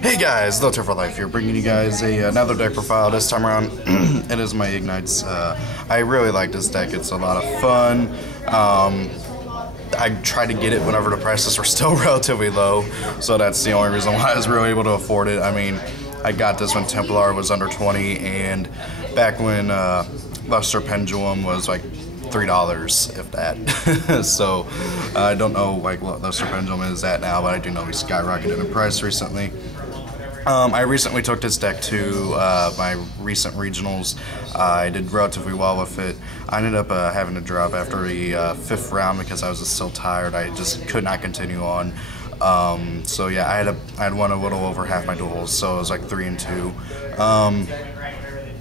Hey guys, Devpro for Life here, bringing you guys another deck profile. This time around, it is my Igknights. I really like this deck. It's a lot of fun. I tried to get it whenever the prices were still relatively low, so that's the only reason why I was really able to afford it. I mean, I got this when Templar was under 20, and back when Luster Pendulum was like $3, if that. So I don't know like what Luster Pendulum is at now, but I do know we skyrocketed in price recently. I recently took this deck to my recent regionals. I did relatively well with it. I ended up having to drop after the 5th round because I was just so tired. I just could not continue on. So yeah, I had won a little over half my duels, so it was like 3-2.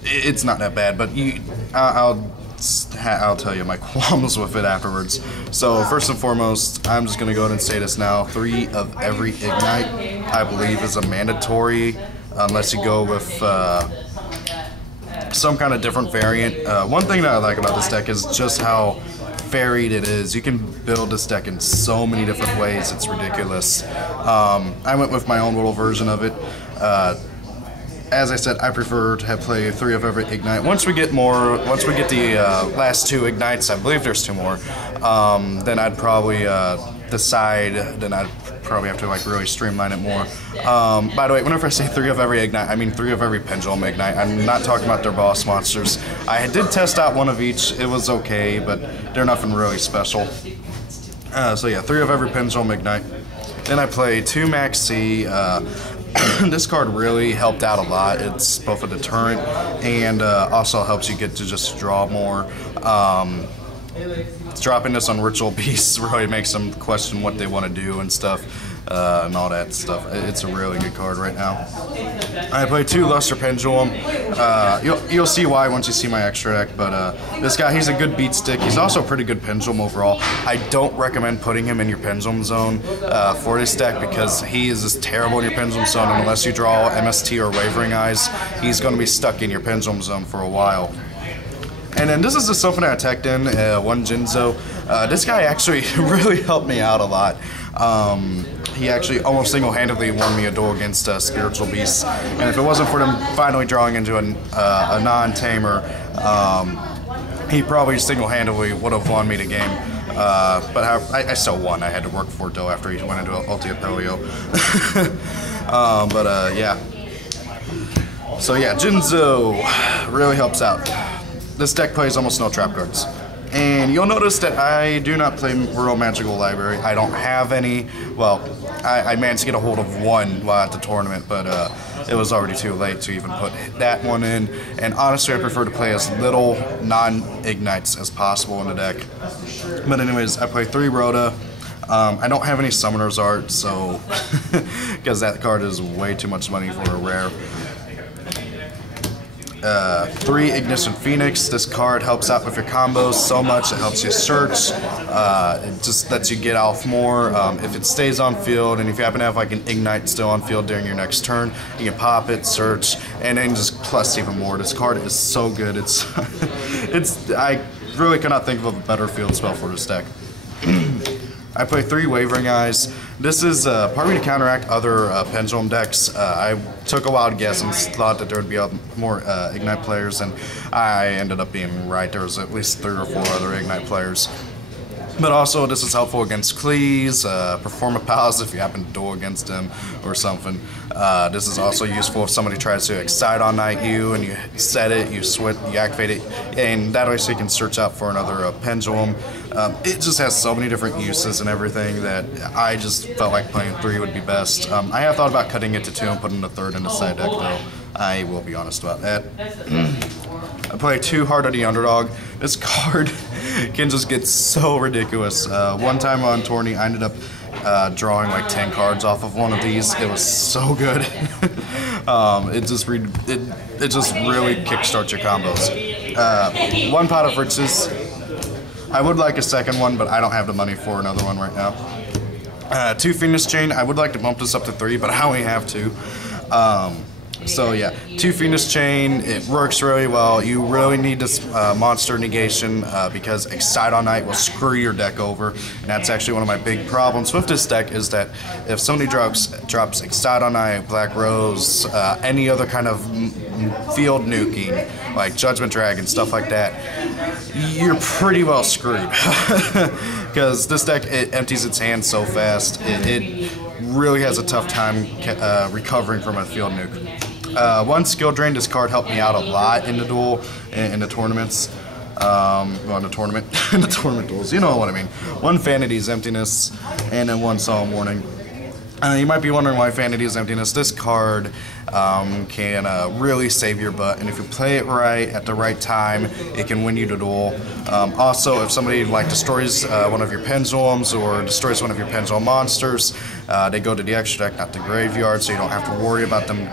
It's not that bad, but I'll tell you my qualms with it afterwards. So first and foremost, I'm just going to go ahead and say this now. 3 of every Igknight, I believe, is a mandatory, unless you go with some kind of different variant. One thing that I like about this deck is just how varied it is. You can build this deck in so many different ways, it's ridiculous. I went with my own little version of it. As I said, I prefer to play 3 of every Igknight. Once we get the last 2 Igknights, I believe there's 2 more, then I'd probably decide, then I'd probably have to like really streamline it more. By the way, whenever I say 3 of every Igknight, I mean 3 of every Pendulum Igknight. I'm not talking about their boss monsters. I did test out 1 of each. It was okay, but they're nothing really special. So yeah, 3 of every Pendulum Igknight. Then I play 2 Max C. This card really helped out a lot. It's both a deterrent and also helps you get to just draw more. Dropping this on Ritual Beasts really makes them question what they want to do and stuff, and all that stuff. It's a really good card right now. I play 2 Luster Pendulum. You'll see why once you see my extra deck, but this guy, he's a good beat stick. He's also a pretty good Pendulum overall. I don't recommend putting him in your Pendulum zone for this deck because he is just terrible in your Pendulum zone, and unless you draw MST or Wavering Eyes, he's going to be stuck in your Pendulum zone for a while. And then this is just something I attacked in, 1 Jinzo. This guy actually really helped me out a lot. He actually almost single-handedly won me a duel against Spiritual Beasts. And if it wasn't for them finally drawing into a non-tamer, he probably single-handedly would have won me the game. But I still won. I had to work for it though after he went into Ulti Apelio. Yeah. So yeah, Jinzo really helps out. This deck plays almost no trap cards. And you'll notice that I do not play Rural Magical Library. I don't have any. Well, I managed to get a hold of 1 while at the tournament, but it was already too late to even put that one in. And honestly, I prefer to play as little non-Igknights as possible in the deck. But anyways, I play 3 Rhoda. I don't have any Summoner's Art, so because that card is way too much money for a rare. 3 Ignition Phoenix. This card helps out with your combos so much. It helps you search. It just lets you get off more. If it stays on field, and if you happen to have like an Igknight still on field during your next turn, you can pop it, search, and then just plus even more. This card is so good. I really cannot think of a better field spell for this deck. I play 3 Wavering Eyes. This is partly to counteract other Pendulum decks. I took a wild guess and thought that there would be more Igknight players, and I ended up being right. There was at least 3 or 4 other Igknight players. But also, this is helpful against Cleese, Performa Pals if you happen to duel against him or something. This is also useful if somebody tries to Excite on Night you and you set it, you activate it, and that way so you can search out for another Pendulum. It just has so many different uses and everything that I just felt like playing 3 would be best. I have thought about cutting it to 2 and putting the 3rd in the side deck though. I will be honest about that. I play 2 Heart of the Underdog. This card can just get so ridiculous. One time on tourney, I ended up drawing like 10 cards off of one of these. It was so good. It just really kickstarts your combos. 1 Pot of Riches. I would like a second one, but I don't have the money for another one right now. 2 Phoenix Chain. I would like to bump this up to 3, but I only have 2. So yeah, 2 Phoenix Chain, it works really well. You really need this monster negation because Excite on Night will screw your deck over. And that's actually one of my big problems with this deck, is that if somebody drops Excite on Night, Black Rose, any other kind of field nuking, like Judgment Dragon, stuff like that, you're pretty well screwed. Because this deck, it empties its hand so fast, it really has a tough time recovering from a field nuke. 1 skill drain, this card helped me out a lot in the duel, in the tournaments. Well, in the tournament, in the tournament duels, you know what I mean. 1 Vanity's Emptiness, and then 1 Solemn Warning. You might be wondering why Vanity's Emptiness. This card can really save your butt, and if you play it right at the right time, it can win you the duel. Also, if somebody destroys one of your pendulums or destroys one of your pendulum monsters, they go to the extra deck, not the graveyard, so you don't have to worry about them.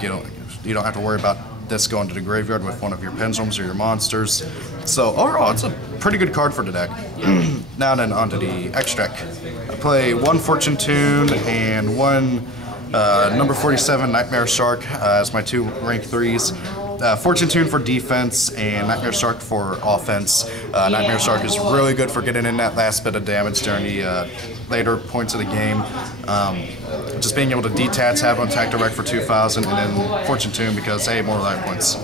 You don't have to worry about this going to the graveyard with one of your pendulums or your monsters. So overall, it's a pretty good card for the deck. Now then, onto the extra deck. I play 1 Fortune Tune and 1 number 47 Nightmare Shark as my 2 rank 3s. Fortune Tune for defense and Nightmare Shark for offense. Nightmare Shark is really good for getting in that last bit of damage during the later points of the game. Just being able to detach, have an attack direct for 2,000, and then Fortune Tune because, hey, more life points.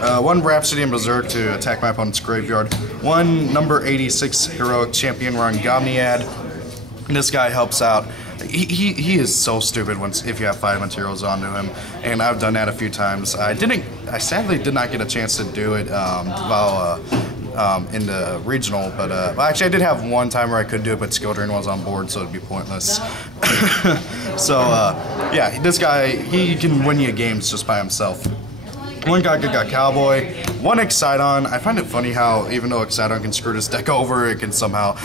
1 Rhapsody and Berserk to attack my opponent's graveyard. 1 number 86 Heroic Champion Run Gomniad. And this guy helps out. He is so stupid if you have 5 materials onto him, and I've done that a few times. I sadly did not get a chance to do it while in the regional, but actually I did have 1 time where I could do it, but Skill Drain was on board, so it'd be pointless. So yeah, this guy, he can win you games just by himself. 1 got Cowboy, 1 Exciton. I find it funny how even though Exciton can screw this deck over, it can somehow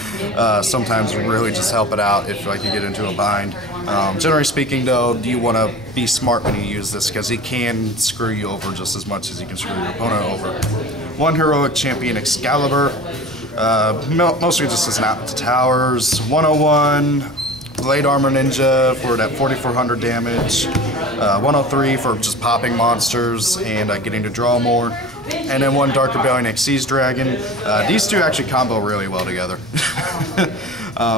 sometimes really just help it out if you get into a bind. Generally speaking though, you want to be smart when you use this because he can screw you over just as much as he can screw your opponent over. 1 Heroic Champion Excalibur, mostly just as an out to towers. 101 Blade Armor Ninja for that 4,400 damage. 103 for just popping monsters and getting to draw more. And then 1 Dark Rebellion Xyz Dragon. These 2 actually combo really well together.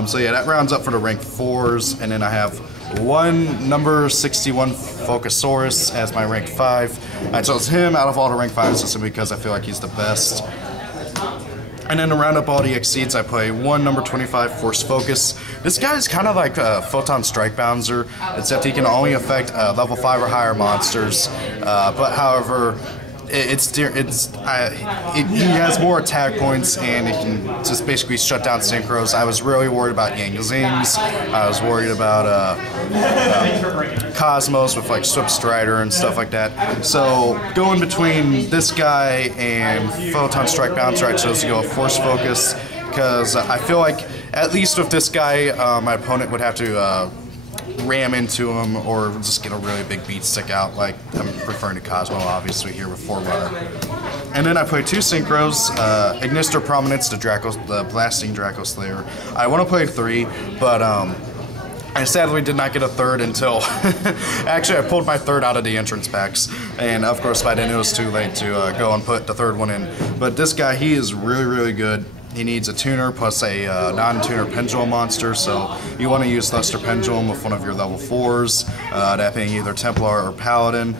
So yeah, that rounds up for the rank 4s. And then I have 1 number 61 Focusaurus as my rank 5. I chose him out of all the rank 5s just because I feel like he's the best. And then to round up all the Exceeds, I play 1 number 25 Force Focus. This guy's kind of like a Photon Strike Bouncer, except he can only affect level 5 or higher monsters. But however, he has more attack points and it can just basically shut down synchros. I was really worried about Yang Zings. I was worried about Cosmos with Swift Strider and stuff like that. So going between this guy and Photon Strike Bouncer, I chose to go with Force Focus because I feel like at least with this guy, my opponent would have to ram into him or just get a really big beat stick out, like I'm referring to Cosmo obviously here with Forerunner. And then I play 2 synchros, Ignister Prominence, the Blasting Draco Slayer. I want to play 3, but I sadly did not get a 3rd until actually I pulled my 3rd out of the entrance packs, and of course by then it was too late to go and put the 3rd one in. But this guy, he is really good. He needs a tuner plus a non-tuner pendulum monster, so you want to use Luster Pendulum with one of your level 4s, that being either Templar or Paladin.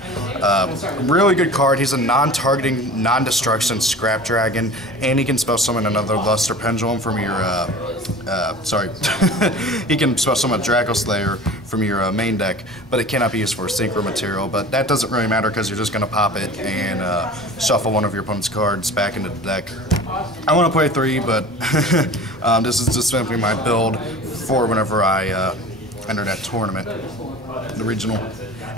Really good card. He's a non-targeting, non-destruction Scrap Dragon, and he can spell summon another Luster Pendulum from your, he can spell summon Draco Slayer from your main deck, but it cannot be used for a synchro material, but that doesn't really matter because you're just going to pop it and shuffle one of your opponent's cards back into the deck. I want to play 3, but this is just simply my build for whenever I enter that tournament, the regional.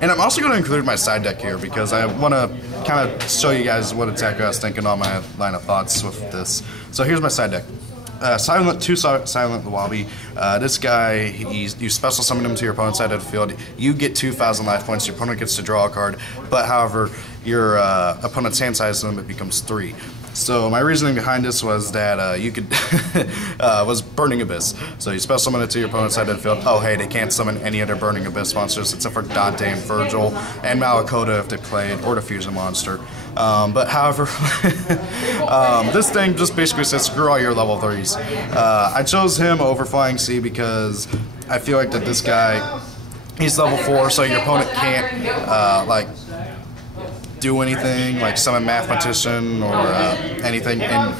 And I'm also going to include my side deck here because I want to kind of show you guys what exactly I was thinking on my line of thoughts with this. So here's my side deck. 2 Silent Luwabi. This guy, you special summon him to your opponent's side of the field. You get 2,000 life points. Your opponent gets to draw a card, but however, your opponent's hand size limit becomes 3. So my reasoning behind this was that you could was Burning Abyss. So you spell summon it to your opponent's side of the field. Oh hey, they can't summon any other Burning Abyss monsters except for Dante and Virgil and Malakota if they played, or the fusion monster. But however, this thing just basically says screw all your level 3s. I chose him over Flying Sea because I feel like that this guy, he's level 4, so your opponent can't like do anything like summon Mathematician or anything, and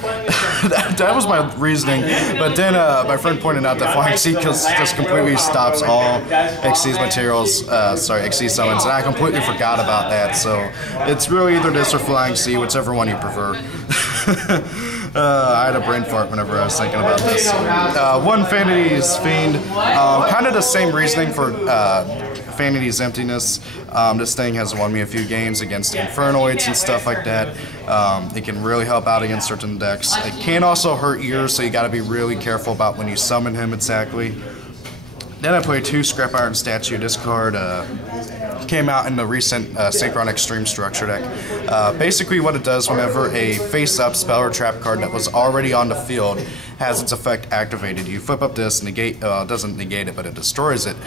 that was my reasoning. But then my friend pointed out that Flying Sea just completely stops all Xyz materials, Xyz summons, and I completely forgot about that. So it's really either this or Flying Sea, whichever one you prefer. I had a brain fart whenever I was thinking about this. One Vanity's Fiend, kind of the same reasoning for Vanity's Emptiness. This thing has won me a few games against Infernoids and stuff like that. It can really help out against certain decks. It can also hurt yours, so you got to be really careful about when you summon him exactly. Then I played 2 Scrap Iron Statue. This card came out in the recent Synchron Extreme Structure deck. Basically what it does whenever a face-up spell or trap card that was already on the field has its effect activated, you flip up this, negate, it doesn't negate it, but it destroys it.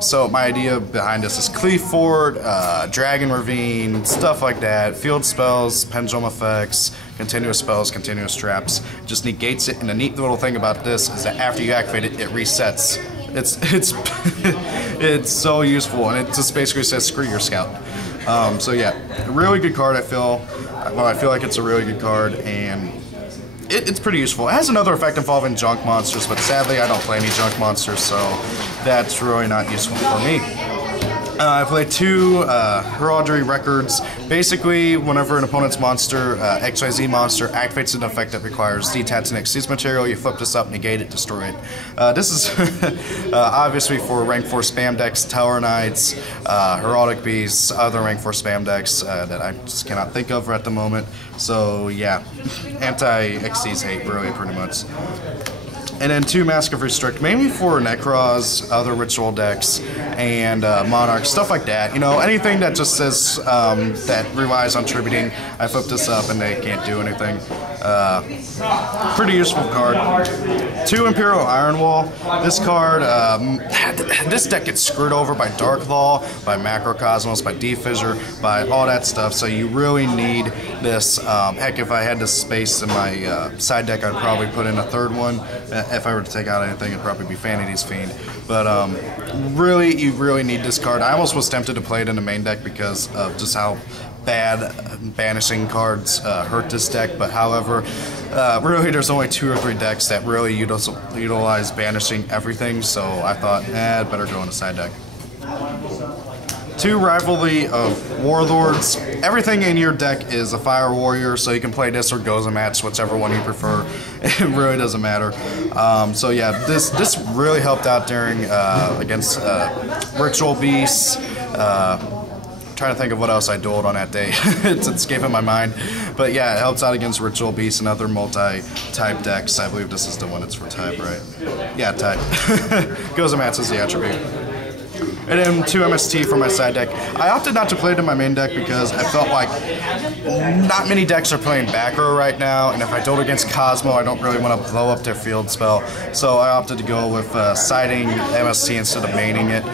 So my idea behind this is Cleave Fort, Dragon Ravine, stuff like that, field spells, pendulum effects, continuous spells, continuous traps, just negates it. And the neat little thing about this is that after you activate it, it resets. It's it's so useful, and it just basically says screw your scout. So yeah, a really good card. I feel like it's a really good card, and it's pretty useful. It has another effect involving junk monsters, but sadly I don't play any junk monsters, so that's really not useful for me. I played 2 Heraldry Records. Basically, whenever an opponent's monster, XYZ monster, activates an effect that requires detach an Xyz material, you flip this up, negate it, destroy it. This is obviously for rank 4 spam decks, Tower Knights, Heraldic Beasts, other rank 4 spam decks that I just cannot think of at the moment. So yeah, anti-Xyz hate really pretty much. And then 2 Mask of Restrict, mainly for Necros, other ritual decks, and Monarchs, stuff like that. You know, anything that just says that relies on tributing. I flip this up and they can't do anything. Pretty useful card. 2 Imperial Iron Wall. This card, this deck gets screwed over by Dark Law, by Macrocosmos, by Defissure, by all that stuff. So you really need this. Heck, if I had this space in my side deck, I'd probably put in a 3rd one. If I were to take out anything, it'd probably be Vanity's Fiend. But really, you really need this card. I almost was tempted to play it in the main deck because of just how bad banishing cards hurt this deck. But however, really there's only 2 or 3 decks that really utilize banishing everything. So I thought, I'd better go in a side deck. 2 Rivalry of Warlords. Everything in your deck is a Fire Warrior, so you can play this or Goza Match, whichever one you prefer. It really doesn't matter. So yeah, this really helped out during against Ritual Beasts. Trying to think of what else I dueled on that day. It's escaping my mind. But yeah, it helps out against Ritual Beasts and other multi-type decks. I believe this is the one that's for type, right? Yeah, type. Goza Match is the attribute. And then 2 MST for my side deck. I opted not to play it in my main deck because I felt like not many decks are playing back row right now, and if I dueled against Cosmo, I don't really want to blow up their field spell. So I opted to go with siding MST instead of maining it.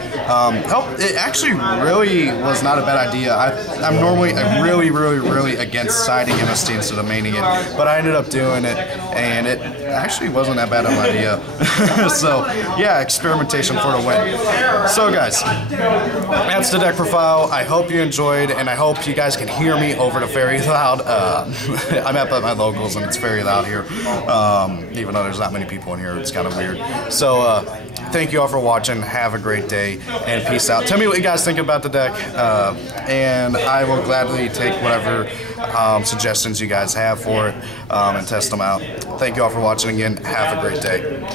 It actually really was not a bad idea. I'm normally really against siding MST instead of maining it, but I ended up doing it, and it actually wasn't that bad of an idea. So yeah, experimentation for the win. So guys, that's the deck profile. I hope you enjoyed, and I hope you guys can hear me over the very loud. I'm up at my locals, and it's very loud here. Even though there's not many people in here, it's kind of weird. So thank you all for watching. Have a great day, and peace out. Tell me what you guys think about the deck, and I will gladly take whatever suggestions you guys have for it and test them out. Thank you all for watching again. Have a great day.